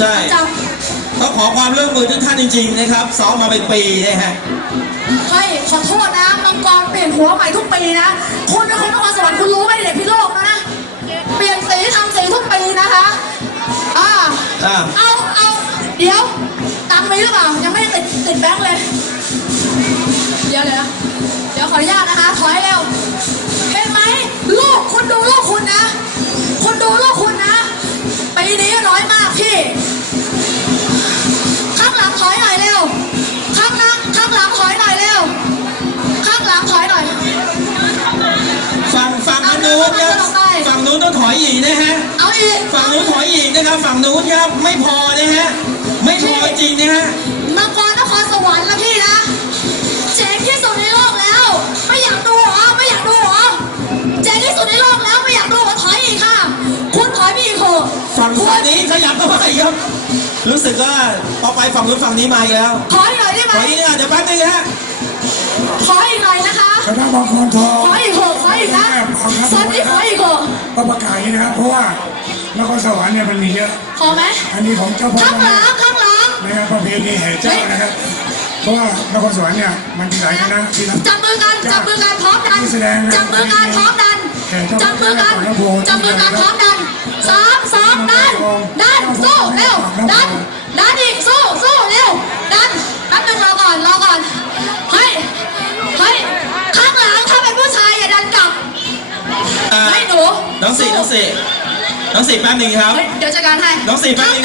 ใช่ จต้องขอความร่วมมือทุกท่านจริง ๆ นะครับซ้อมมาเป็นปีนะฮะำเฮ้ยขอโทษนะมังกรเปลี่ยนหัวใหม่ทุกปีนะ คุณเป็นคนนครสวรรค์คุณรู้ไหมเด็กพิโลกนะนะเปลี่ยนสีทำสีทุกปีนะคะอ่าอ่า เอาเอาเดี๋ยวตังค์มีหรือเปล่ายังไม่ได้ติดติดแบงค์เลย เดี๋ยวเดี๋ยว นู้นครับฝั่งนู้นต้องถอยอีกนะฮะเอาอีกฝั่งนู้นถอยอีกนะครับฝั่งนู้นครับไม่พอนะฮะไม่พอจริงนะฮะมังกรนครสวรรค์นะพี่นะเจ๋งที่สุดในโลกแล้ว ไม่อยากดูเหรอไม่อยากดูเหรอเจ๋งที่สุดในโลกแล้วไม่อยากดูเหรอถอยอีกค่ะ คุณถอยพี่อีกเถอะฝั่งฝั่งนี้ขยับเข้ามาอีกครับ รู้สึกว่าพอไปฝั่งนู้นฝั่งนี้มาอีกแล้วถอยหน่อยได้ไหมถอยนี่นะเดี๋ยวแป๊บนึงฮะ ณะบางคนทองถอยอีกเถอะถอยอีกนะตอนนี้ถอยอีกเถอะก็ประกาศอย่างนี้นะครับ เพราะว่านครสวรรค์เนี่ยมันมีเยอะพอไหมอันนี้ของเจ้าพ่อข้างหลังข้างหลังนะครับประเพณีแห่เจ้านะครับเพราะว่านครสวรรค์เนี่ยมันมีหลายคณะที่รับจับมือกันจับมือกันพร้อมดันที่แสดงนะจับมือกันพร้อมดันแห่เจ้าจับมือกันพระโพธิ์จับมือกันพร้อมดันสามสองดันดันสู้เร็วดัน นูน้องสี่น้องสี่น้องสี่แป๊บนึงครับ เฮ้ยเดี๋ยวจัดการให้ น้องสี่แป๊บนึง